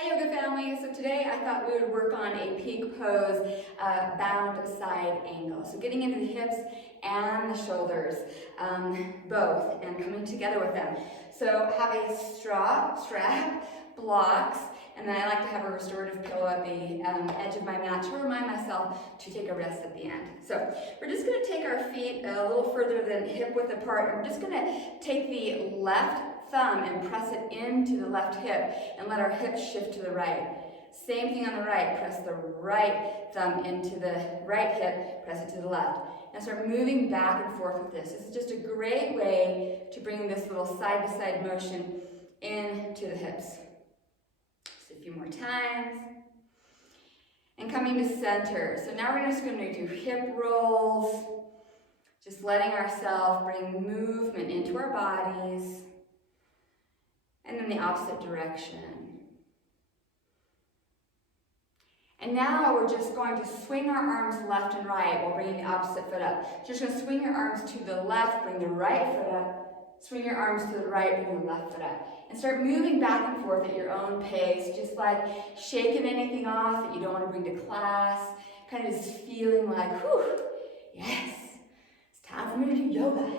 Hi yoga family, so today I thought we would work on a peak pose bound side angle. So getting into the hips and the shoulders, both, and coming together with them. So have a strap, blocks, and then I like to have a restorative pillow at the edge of my mat to remind myself to take a rest at the end. So we're just going to take our feet a little further than hip width apart, and we're just going to take the left thumb and press it into the left hip and let our hips shift to the right. Same thing on the right, press the right thumb into the right hip, press it to the left. And start moving back and forth with this. This is just a great way to bring this little side-to-side motion into the hips. Just a few more times. And coming to center. So now we're just going to do hip rolls, just letting ourselves bring movement into our bodies. And then the opposite direction. And now we're just going to swing our arms left and right while bringing the opposite foot up. Just going to swing your arms to the left, bring the right foot up. Swing your arms to the right, bring the left foot up. And start moving back and forth at your own pace, just like shaking anything off that you don't want to bring to class. Kind of just feeling like, whew, yes, it's time for me to do yoga.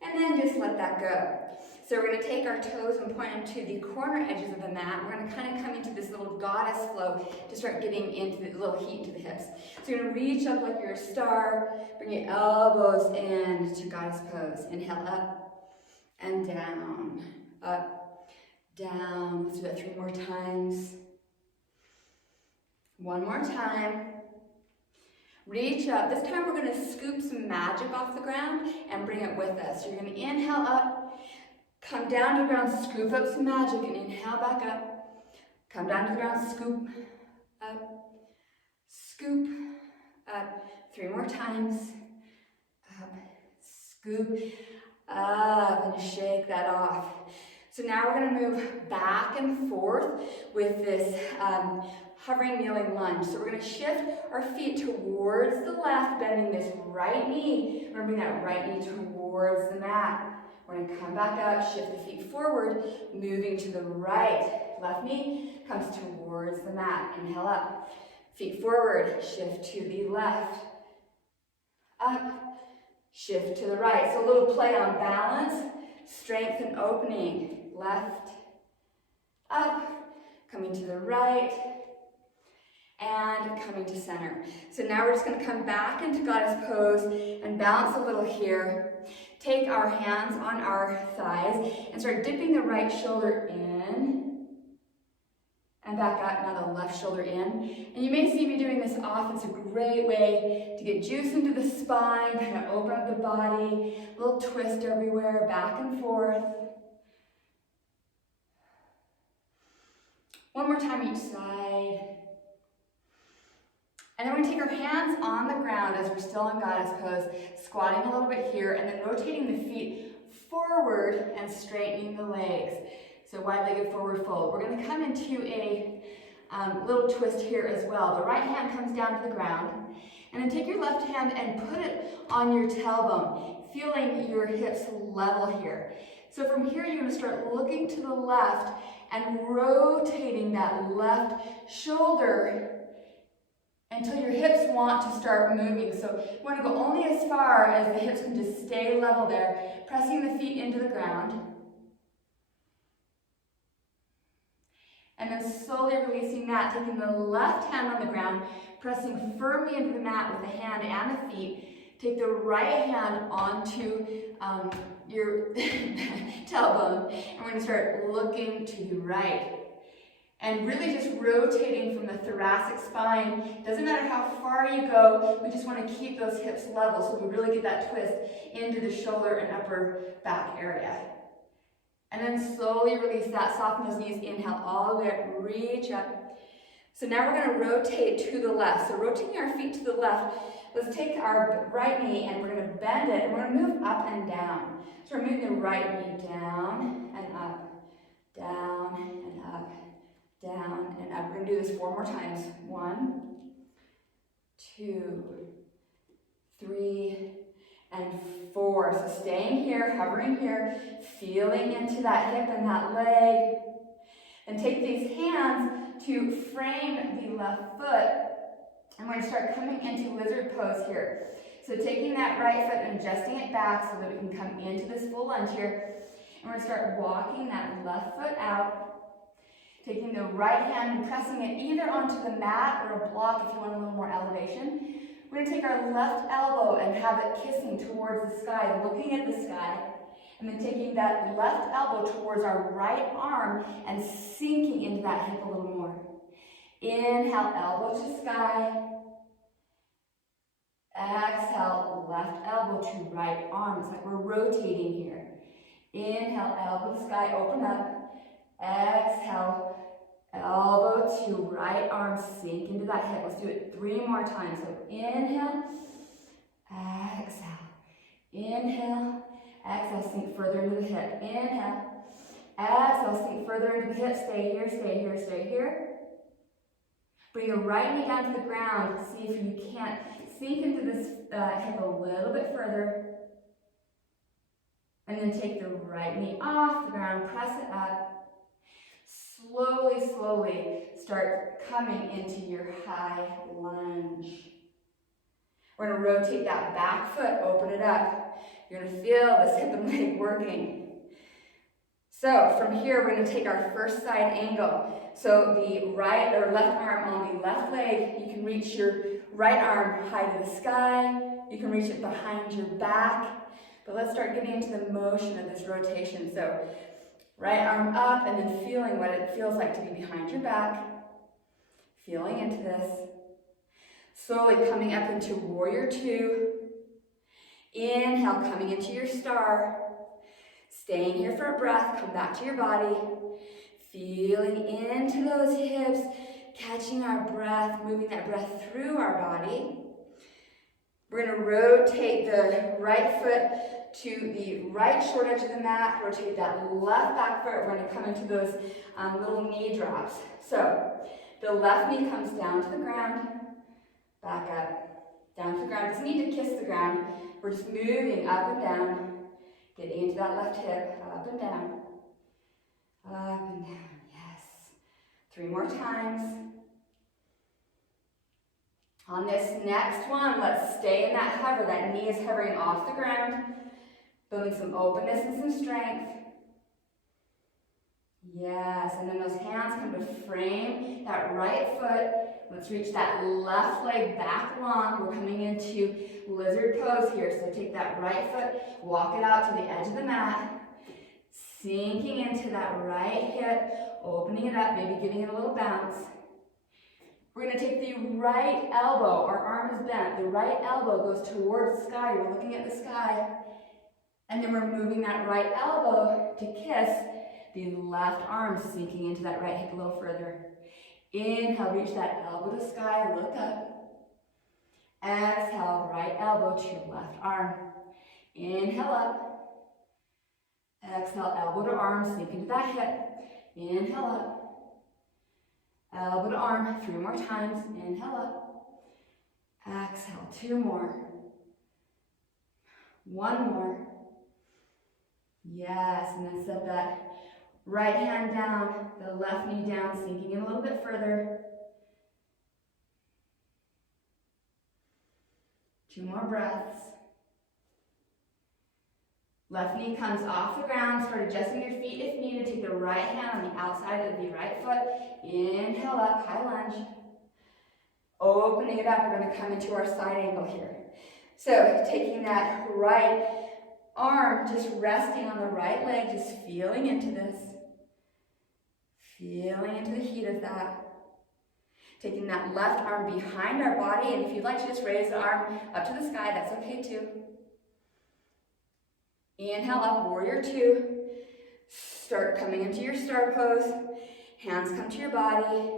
And then just let that go. So we're going to take our toes and point them to the corner edges of the mat. We're going to kind of come into this little goddess flow to start getting into the little heat to the hips. So you're going to reach up like you're a star, bring your elbows in to goddess pose. Inhale up and down, up, down. Let's do that 3 more times. 1 more time. Reach up. This time we're going to scoop some magic off the ground and bring it with us. So you're going to inhale up. Come down to the ground, scoop up some magic, and inhale back up. Come down to the ground, scoop up, scoop up. 3 more times. Up, scoop up, and shake that off. So now we're going to move back and forth with this hovering kneeling lunge. So we're going to shift our feet towards the left, bending this right knee. We're going to bring that right knee towards the mat. We're going to come back up, shift the feet forward, moving to the right. Left knee comes towards the mat. Inhale up. Feet forward, shift to the left. Up, shift to the right. So a little play on balance, strength and opening. Left, up, coming to the right, and coming to center. So now we're just going to come back into goddess pose and balance a little here. Take our hands on our thighs and start dipping the right shoulder in and back up. Now the left shoulder in. And you may see me doing this often. It's a great way to get juice into the spine, kind of open up the body, a little twist everywhere, back and forth. 1 more time each side. And then we're going to take our hands on the ground as we're still in goddess pose, squatting a little bit here, and then rotating the feet forward and straightening the legs. So wide-legged forward fold. We're going to come into a little twist here as well. The right hand comes down to the ground, and then take your left hand and put it on your tailbone, feeling your hips level here. So from here, you're going to start looking to the left and rotating that left shoulder until your hips want to start moving. So you want to go only as far as the hips can just stay level there, pressing the feet into the ground. And then slowly releasing that, taking the left hand on the ground, pressing firmly into the mat with the hand and the feet. Take the right hand onto your tailbone, and we're going to start looking to the right. And really just rotating from the thoracic spine. Doesn't matter how far you go, we just want to keep those hips level so we really get that twist into the shoulder and upper back area. And then slowly release that, soften those knees, inhale all the way up, reach up. So now we're going to rotate to the left. So rotating our feet to the left, let's take our right knee and we're going to bend it and we're going to move up and down. So we're moving the right knee down and up, down and up. Down and up. We're going to do this 4 more times. 1, 2, 3, and 4. So staying here, hovering here, feeling into that hip and that leg. And take these hands to frame the left foot. And we're going to start coming into lizard pose here. So taking that right foot and adjusting it back so that we can come into this full lunge here. And we're going to start walking that left foot out. Taking the right hand and pressing it either onto the mat or a block if you want a little more elevation. We're going to take our left elbow and have it kissing towards the sky, looking at the sky. And then taking that left elbow towards our right arm and sinking into that hip a little more. Inhale, elbow to sky. Exhale, left elbow to right arm. It's like we're rotating here. Inhale, elbow to sky, open up. Exhale, elbow to right arm, sink into that hip. Let's do it 3 more times. So inhale, exhale, inhale, exhale, sink further into the hip. Inhale, exhale, sink further into the hip. Stay here, stay here, stay here. Bring your right knee down to the ground. See if you can't sink into this hip a little bit further. And then take the right knee off the ground, press it up. Slowly, slowly start coming into your high lunge. We're going to rotate that back foot, open it up. You're going to feel this hip and leg working. So from here, we're going to take our first side angle. So the right or left arm on the left leg, you can reach your right arm high to the sky. You can reach it behind your back. But let's start getting into the motion of this rotation. So right arm up and then feeling what it feels like to be behind your back. Feeling into this. Slowly coming up into warrior 2. Inhale, coming into your star. Staying here for a breath, come back to your body. Feeling into those hips, catching our breath, moving that breath through our body. We're going to rotate the right foot to the right short edge of the mat. Rotate that left back foot. We're going to come into those little knee drops. So the left knee comes down to the ground, back up, down to the ground. Doesn't need to kiss the ground. We're just moving up and down. Getting into that left hip, up and down. Up and down, yes. 3 more times. On this next one, let's stay in that hover. That knee is hovering off the ground. Building some openness and some strength. Yes, and then those hands come to frame that right foot. Let's reach that left leg back long. We're coming into lizard pose here. So take that right foot, walk it out to the edge of the mat. Sinking into that right hip, opening it up, maybe giving it a little bounce. We're going to take the right elbow. Our arm is bent. The right elbow goes towards the sky. We're looking at the sky. And then we're moving that right elbow to kiss the left arm, sinking into that right hip a little further. Inhale, reach that elbow to sky, look up. Exhale, right elbow to left arm. Inhale up. Exhale, elbow to arm, sink into that hip. Inhale up. Elbow to arm, 3 more times. Inhale up. Exhale, 2 more. 1 more. Yes, and then set that right hand down, the left knee down, sinking in a little bit further. 2 more breaths. Left knee comes off the ground. Start adjusting your feet if needed. Take the right hand on the outside of the right foot. Inhale up, high lunge. Opening it up, we're going to come into our side angle here. So taking that right arm, just resting on the right leg, just feeling into this. Feeling into the heat of that. Taking that left arm behind our body, and if you'd like to just raise the arm up to the sky, that's okay too. Inhale up, warrior 2. Start coming into your star pose. Hands come to your body.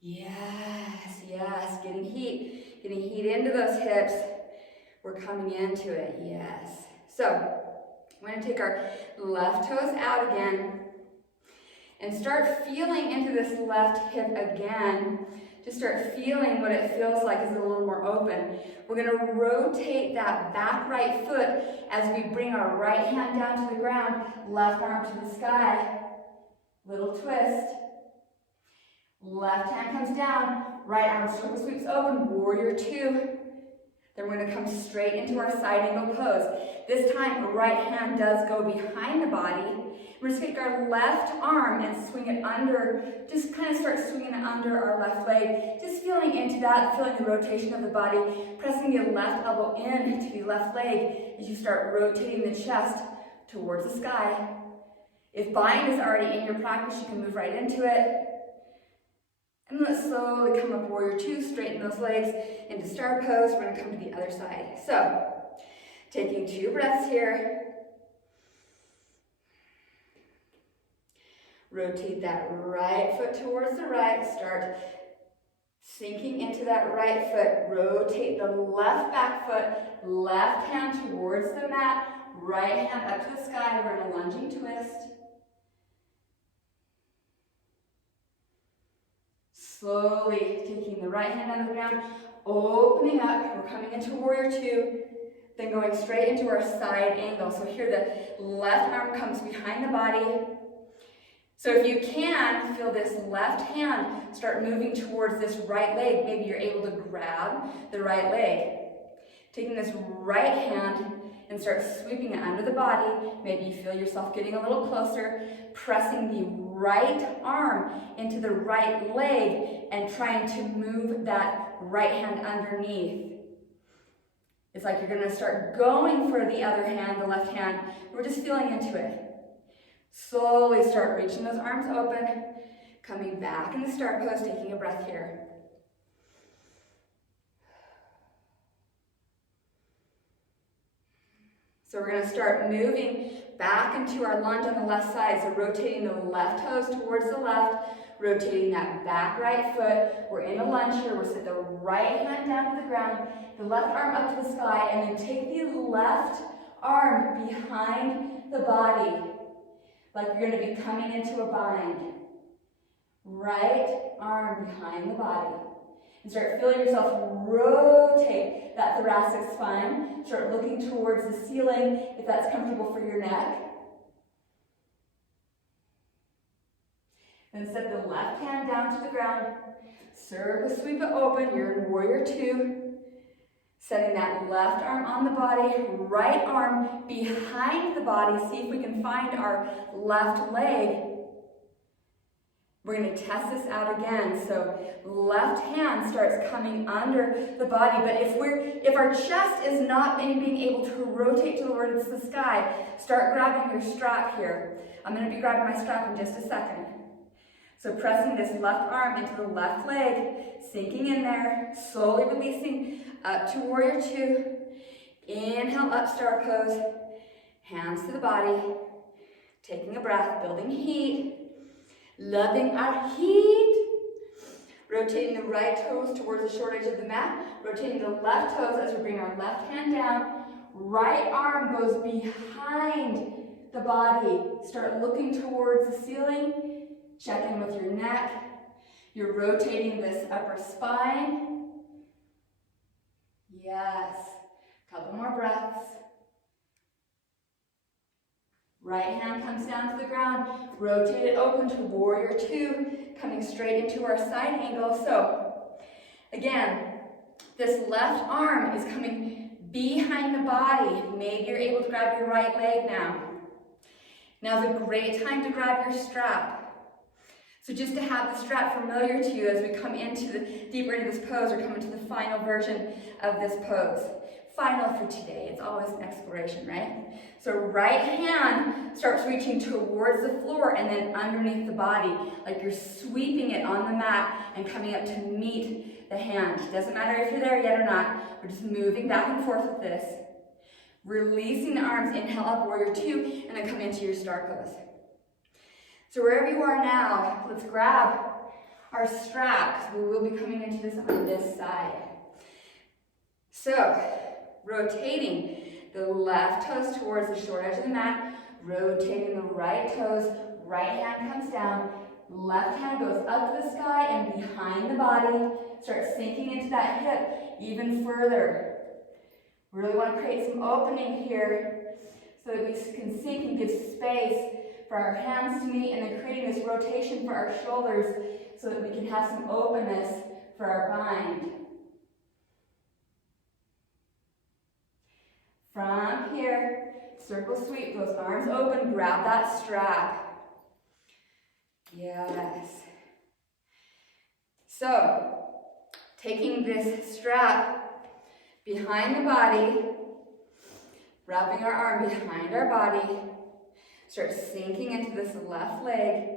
Yes, yes, getting heat into those hips. We're coming into it, yes. So, we're going to take our left toes out again and start feeling into this left hip again. Just start feeling what it feels like is a little more open. We're going to rotate that back right foot as we bring our right hand down to the ground, left arm to the sky. Little twist. Left hand comes down, right arm circle sweeps open, warrior two. Then we're going to come straight into our side angle pose. This time, right hand does go behind the body. We're just going to take our left arm and swing it under, just kind of start swinging it under our left leg, just feeling into that, feeling the rotation of the body, pressing the left elbow in to the left leg as you start rotating the chest towards the sky. If bind is already in your practice, you can move right into it. And let's slowly come up warrior two, straighten those legs into star pose. We're going to come to the other side. So, taking 2 breaths here. Rotate that right foot towards the right. Start sinking into that right foot. Rotate the left back foot, left hand towards the mat, right hand up to the sky. We're in a lunging twist. Slowly taking the right hand under the ground, opening up. We're coming into warrior two, then going straight into our side angle. So here the left arm comes behind the body. So if you can, feel this left hand start moving towards this right leg. Maybe you're able to grab the right leg. Taking this right hand and start sweeping it under the body. Maybe you feel yourself getting a little closer, pressing the right arm into the right leg and trying to move that right hand underneath. It's like you're going to start going for the other hand, the left hand. We're just feeling into it. Slowly start reaching those arms open, coming back in the start pose, taking a breath here. So we're going to start moving back into our lunge on the left side. So rotating the left toes towards the left, rotating that back right foot. We're in a lunge here. We'll set the right hand down to the ground, the left arm up to the sky, and then take the left arm behind the body, like you're going to be coming into a bind. Right arm behind the body. And start feeling yourself rotate that thoracic spine. Start looking towards the ceiling if that's comfortable for your neck. Then set the left hand down to the ground. Circle sweep it open. You're in warrior two. Setting that left arm on the body, right arm behind the body. See if we can find our left leg. We're going to test this out again. So left hand starts coming under the body, but if our chest is not being able to rotate towards the sky, start grabbing your strap here. I'm going to be grabbing my strap in just a second. So pressing this left arm into the left leg, sinking in there, slowly releasing up to warrior two. Inhale up, star pose, hands to the body, taking a breath, building heat. Loving our heat. Rotating the right toes towards the short edge of the mat. Rotating the left toes as we bring our left hand down. Right arm goes behind the body. Start looking towards the ceiling. Check in with your neck. You're rotating this upper spine. Yes. Couple more breaths. Right hand comes down to the ground, rotate it open to warrior two, coming straight into our side angle. So, again, this left arm is coming behind the body. Maybe you're able to grab your right leg now. Now's a great time to grab your strap. So just to have the strap familiar to you as we come into the deeper into this pose or come into the final version of this pose. Final for today. It's always an exploration, right? So right hand starts reaching towards the floor and then underneath the body, like you're sweeping it on the mat and coming up to meet the hand. Doesn't matter if you're there yet or not. We're just moving back and forth with this. Releasing the arms, inhale up, warrior two, and then come into your star pose. So wherever you are now, let's grab our straps. We will be coming into this on this side. So, rotating the left toes towards the short edge of the mat, rotating the right toes, right hand comes down, left hand goes up to the sky and behind the body. Start sinking into that hip even further. We really want to create some opening here so that we can sink and give space for our hands to meet, and then creating this rotation for our shoulders so that we can have some openness for our bind. From here, circle sweep, those arms open, grab that strap. Yes. So, taking this strap behind the body, wrapping our arm behind our body, start sinking into this left leg.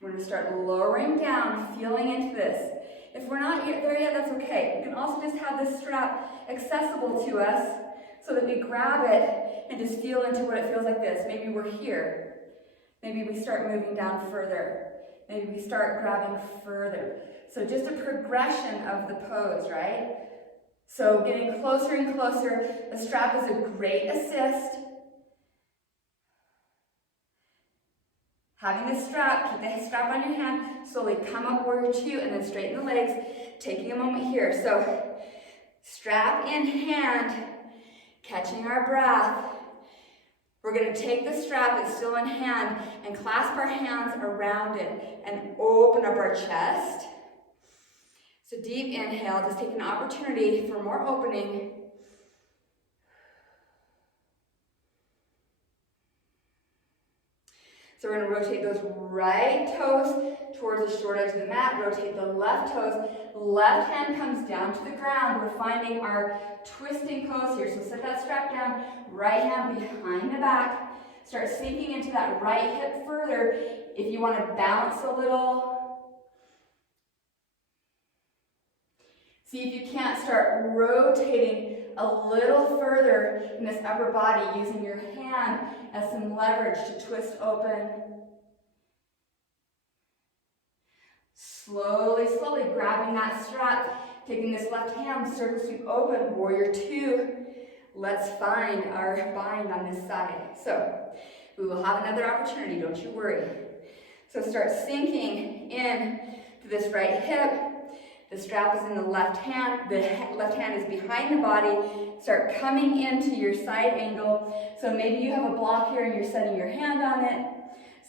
We're going to start lowering down, feeling into this. If we're not there yet, that's okay. We can also just have this strap accessible to us so that we grab it and just feel into what it feels like this. Maybe we're here. Maybe we start moving down further. Maybe we start grabbing further. So just a progression of the pose, right? So getting closer and closer. The strap is a great assist. Having the strap, keep the strap on your hand, slowly come up warrior two, and then straighten the legs, taking a moment here. So strap in hand, catching our breath. We're going to take the strap that's still in hand and clasp our hands around it and open up our chest. So deep inhale, just take an opportunity for more opening. So we're going to rotate those right toes towards the short edge of the mat. Rotate the left toes. Left hand comes down to the ground. We're finding our twisting pose here. So set that strap down. Right hand behind the back. Start sinking into that right hip further. If you want to balance a little, see if you can't start rotating a little further in this upper body, using your hand as some leverage to twist open. Slowly, slowly grabbing that strap, taking this left hand, circle sweep open, warrior two. Let's find our bind on this side. So we will have another opportunity, don't you worry. So start sinking in to this right hip. The strap is in the left hand. The left hand is behind the body. Start coming into your side angle. So maybe you have a block here and you're setting your hand on it,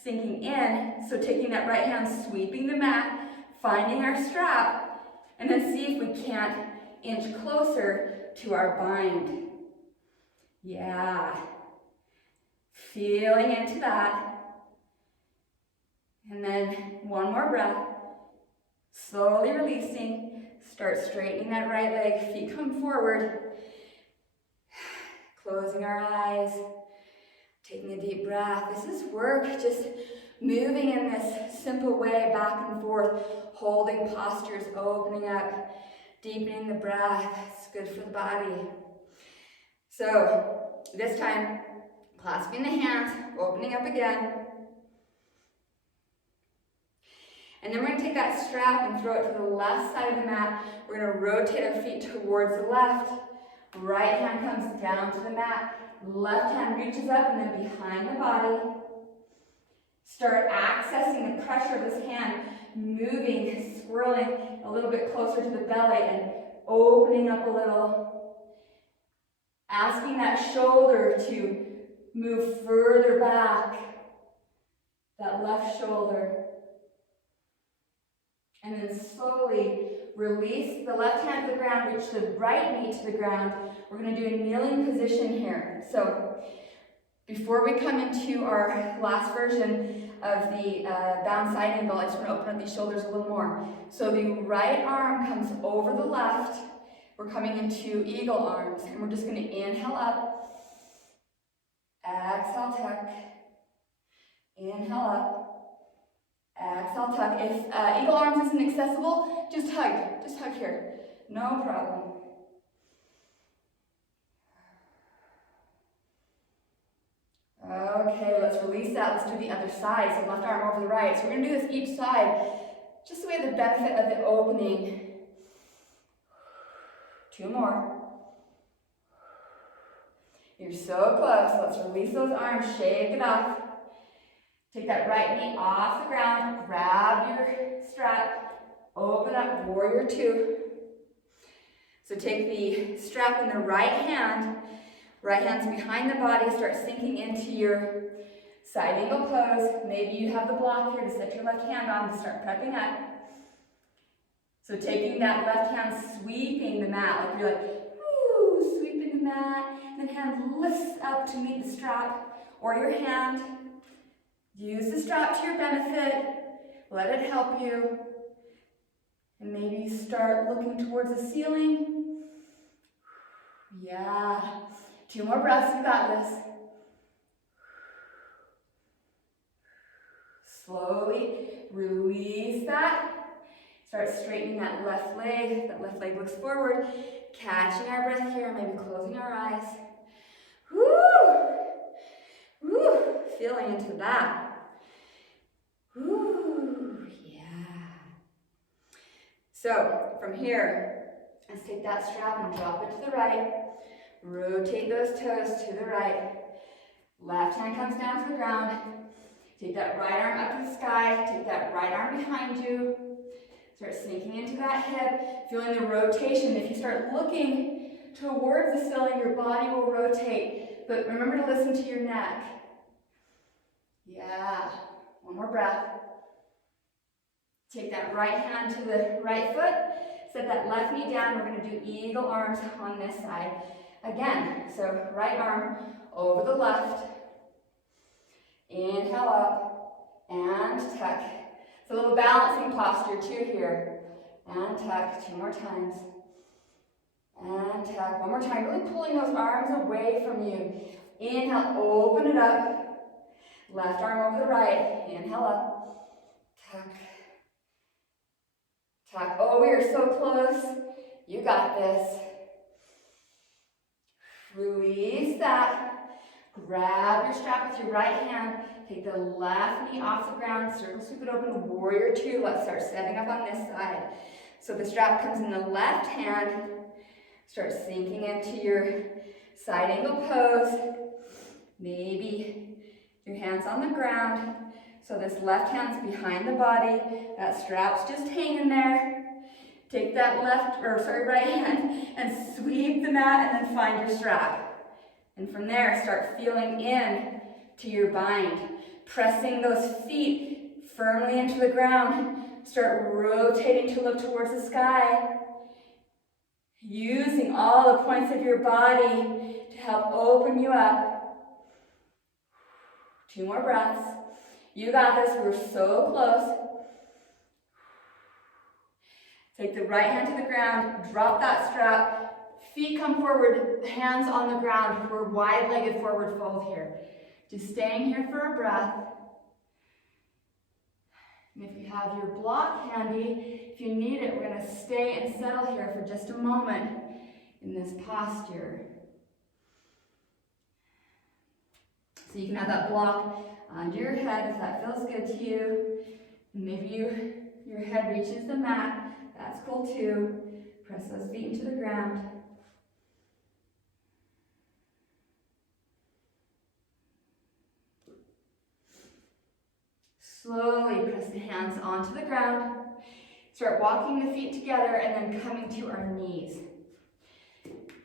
sinking in. So taking that right hand, sweeping the mat, finding our strap, and then see if we can't inch closer to our bind. Yeah. Feeling into that. And then one more breath. Slowly releasing, start straightening that right leg, feet come forward, closing our eyes, taking a deep breath. This is work, just moving in this simple way back and forth, holding postures, opening up, deepening the breath. It's good for the body. So this time, clasping the hands, opening up again. And then we're going to take that strap and throw it to the left side of the mat. We're going to rotate our feet towards the left. Right hand comes down to the mat. Left hand reaches up and then behind the body. Start accessing the pressure of this hand, moving, swirling a little bit closer to the belly and opening up a little. Asking that shoulder to move further back. That left shoulder. And then slowly release the left hand to the ground, reach the right knee to the ground. We're going to do a kneeling position here. So before we come into our last version of the bound side angle, I just want to open up these shoulders a little more. So the right arm comes over the left. We're coming into eagle arms, and we're just going to inhale up, exhale tuck, inhale up. Exhale, tuck. If eagle arms isn't accessible, just hug here. No problem. Okay, let's release that. Let's do the other side. So left arm over the right. So we're going to do this each side, just so we have the benefit of the opening. Two more. You're so close. Let's release those arms, shake it off. Take that right knee off the ground, grab your strap, open up, warrior two. So take the strap in the right hand's behind the body, start sinking into your Side angle pose. Maybe you have the block here to set your left hand on to start prepping up. So taking that left hand, sweeping the mat, like you're like, woo, sweeping the mat, and then hand lifts up to meet the strap, or your hand. Use the strap to your benefit, let it help you, and maybe start looking towards the ceiling. Yeah, 2 more breaths, you got this. Slowly release that. Start straightening that left leg. That left leg looks forward. Catching our breath here, maybe closing our eyes. Woo! Woo! Feeling into that. Woo! Yeah. So from here, let's take that strap and drop it to the right. Rotate those toes to the right. Left hand comes down to the ground. Take that right arm up to the sky. Take that right arm behind you. Start sinking into that hip, feeling the rotation. If you start looking towards the ceiling, your body will rotate. But remember to listen to your neck. Yeah. 1 more breath. Take that right hand to the right foot. Set that left knee down. We're going to do eagle arms on this side. Again, so right arm over the left. Inhale up and tuck. It's a little balancing posture too here. And tuck 2 more times. And tuck 1 more time. Really pulling those arms away from you. Inhale, open it up. Left arm over the right. Inhale up. Tuck. Tuck. Oh, we are so close. You got this. Release that. Grab your strap with your right hand. Take the left knee off the ground. Circle, sweep it open. Warrior 2. Let's start setting up on this side. So the strap comes in the left hand. Start sinking into your side angle pose. Maybe your hands on the ground. So this left hand's behind the body. That strap's just hanging there. Take that right hand and sweep the mat and then find your strap. And from there, start feeling in to your bind. Pressing those feet firmly into the ground. Start rotating to look towards the sky. Using all the points of your body to help open you up. 2 more breaths. You got this. We're so close. Take the right hand to the ground. Drop that strap. Feet come forward, hands on the ground. We're wide-legged forward fold here. Just staying here for a breath. And if you have your block handy, if you need it, we're going to stay and settle here for just a moment in this posture. So you can have that block under your head if that feels good to you. And maybe your head reaches the mat. That's cool too. Press those feet into the ground. Slowly press the hands onto the ground. Start walking the feet together and then coming to our knees.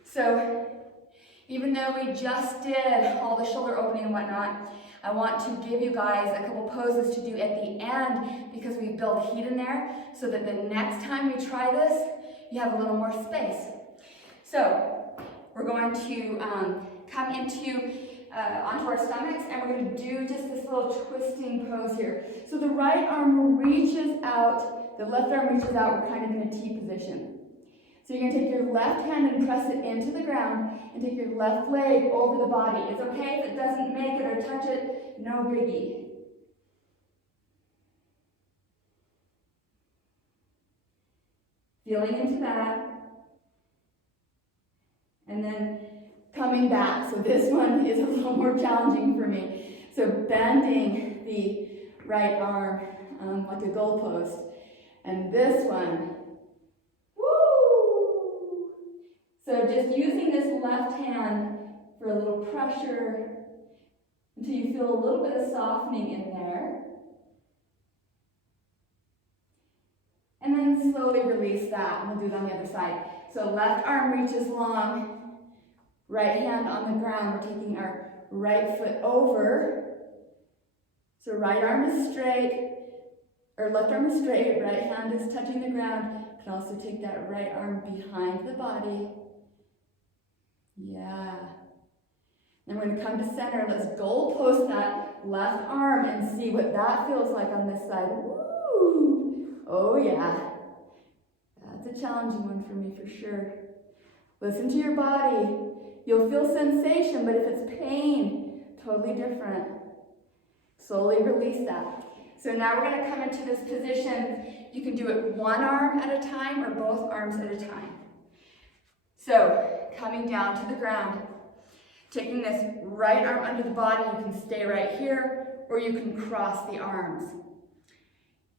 So even though we just did all the shoulder opening and whatnot, I want to give you guys a couple poses to do at the end because we build heat in there so that the next time we try this, you have a little more space. So we're going to come onto our stomachs, and we're going to do just this little twisting pose here. So the right arm reaches out, the left arm reaches out, we're kind of in a T position. So you're going to take your left hand and press it into the ground, and take your left leg over the body. It's okay if it doesn't make it or touch it, no biggie. Feeling into that. And then coming back. So this one is a little more challenging for me. So bending the right arm like a goalpost. And this one, woo! So just using this left hand for a little pressure until you feel a little bit of softening in there. And then slowly release that, and we'll do it on the other side. So left arm reaches long, right hand on the ground. We're taking our right foot over, So right arm is straight, or left arm is straight, right hand is touching the ground. You can also take that right arm behind the body. Yeah. Then we're going to come to center. Let's goal post that left arm and see what that feels like on this side. Woo! Oh yeah. That's a challenging one for me for sure. Listen to your body. You'll feel sensation, but if it's pain, totally different. Slowly release that. So now we're going to come into this position. You can do it one arm at a time or both arms at a time. So coming down to the ground, taking this right arm under the body, you can stay right here or you can cross the arms.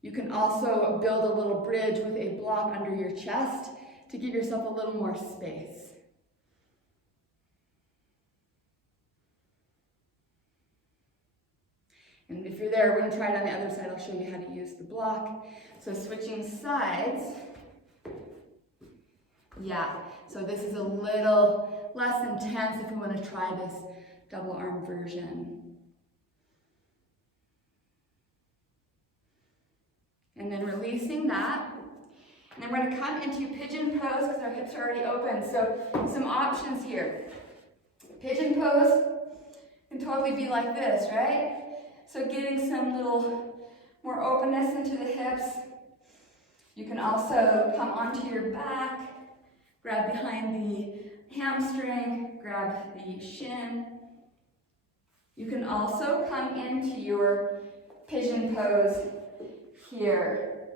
You can also build a little bridge with a block under your chest to give yourself a little more space. And if you're there, we're going to try it on the other side. I'll show you how to use the block. So switching sides. Yeah, so this is a little less intense if you want to try this double arm version. And then releasing that. And then we're going to come into pigeon pose because our hips are already open. So some options here. Pigeon pose can totally be like this, right? So getting some little more openness into the hips. You can also come onto your back, grab behind the hamstring, grab the shin. You can also come into your pigeon pose here.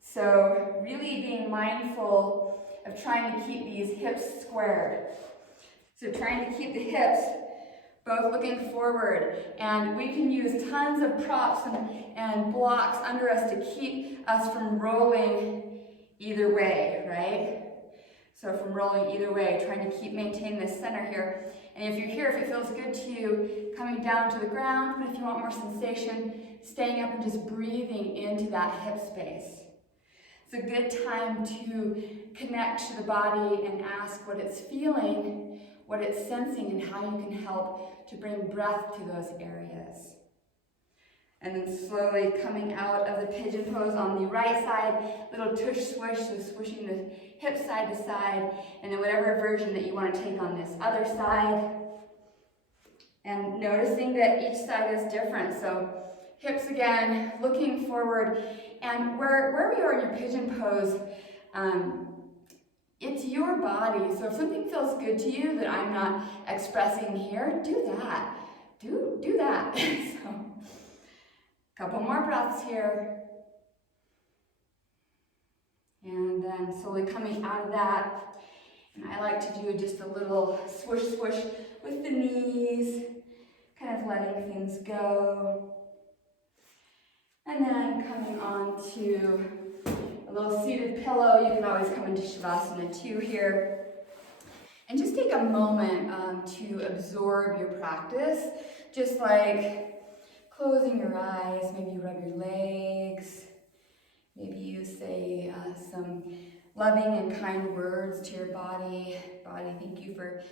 So really being mindful of trying to keep these hips squared. So trying to keep the hips both looking forward, and we can use tons of props and blocks under us to keep us from rolling either way, right? So from rolling either way, trying to maintain this center here. And if you're here, if it feels good to you, coming down to the ground, but if you want more sensation, staying up and just breathing into that hip space. It's a good time to connect to the body and ask what it's feeling, what it's sensing, and how you can help to bring breath to those areas. And then slowly coming out of the pigeon pose on the right side, little tush swish, so swishing the hips side to side, and then whatever version that you want to take on this other side. And noticing that each side is different. So hips again, looking forward, and where we are in your pigeon pose, it's your body. So if something feels good to you that I'm not expressing here, do that. Do that. So, a couple more breaths here. And then slowly coming out of that. And I like to do just a little swish swish with the knees, kind of letting things go. And then coming on to a little seated pillow. You can always come into Shavasana 2 here. And just take a moment to absorb your practice. Just like closing your eyes, maybe you rub your legs. Maybe you say some loving and kind words to your body. Body, thank you for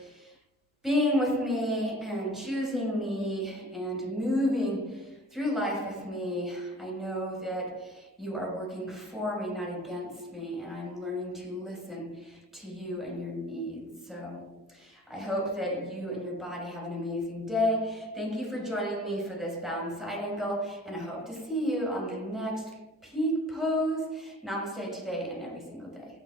being with me and choosing me and moving through life with me. I know that you are working for me, not against me, and I'm learning to listen to you and your needs. So I hope that you and your body have an amazing day. Thank you for joining me for this bound side angle, and I hope to see you on the next peak pose. Namaste today and every single day.